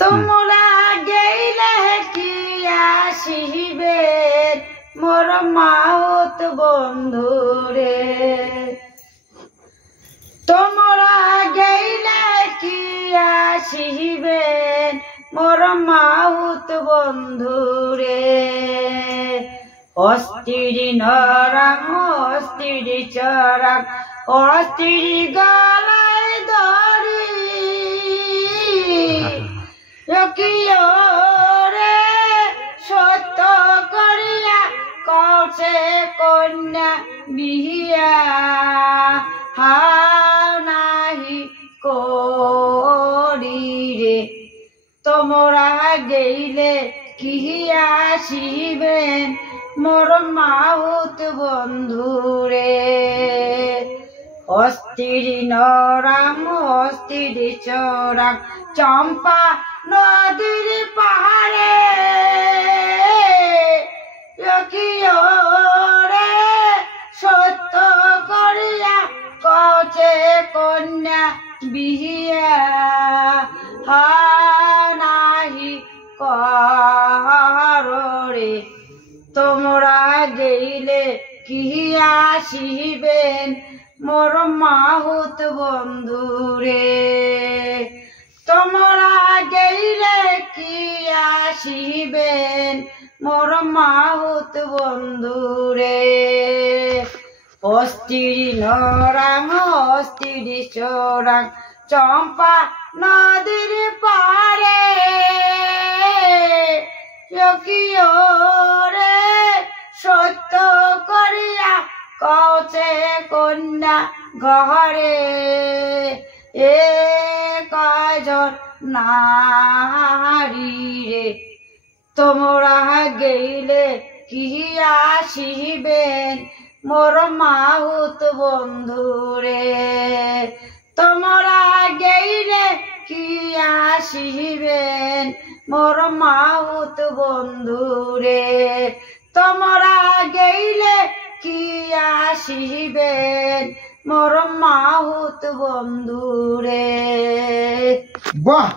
তোমরা গেইলে কি আসিবে মোর মাউত বন্ধুরে তোমরা গেইলে কি আসিবে মোর মাউত বন্ধুরে অস্থিরি নরাম অস্থিরি চরাম অস্থিরি গলায় ধরি রে সত্য করিয়া কৌছে কন্যা বিহিয়া নাহি করি রে তোমরা গেইলে কি আসিবেন মোর মাউত বন্ধুরে অস্থিরি নরাম অস্থিরি চরাম চম্পা নদীর পাহাড়ে রে সত্য করিয়া কচে কন্যা বিহিয়া নাহি করে তোমরা গেইলে কি আসিবেন মোর মাহুত বন্ধুরে তোমরা গেইলে কি আসিবেন মোর মাহুত বন্ধুরে অস্থিরি নরাং অস্থিরি চরাং চম্পা নদীর পাড়ে রে সত্য করিয়া কৌছে কন্যা ঘরে কয়জন নারী রে তোমরা গেইলে কি আসিবেন মোর মাহুত বন্ধুরে তোমরা গেইলে কি আসিবেন মোর মাহুত বন্ধুরে তোমরা গেইলে কি আসিবেন মোর মাহুত বন্ধুরে বাহ।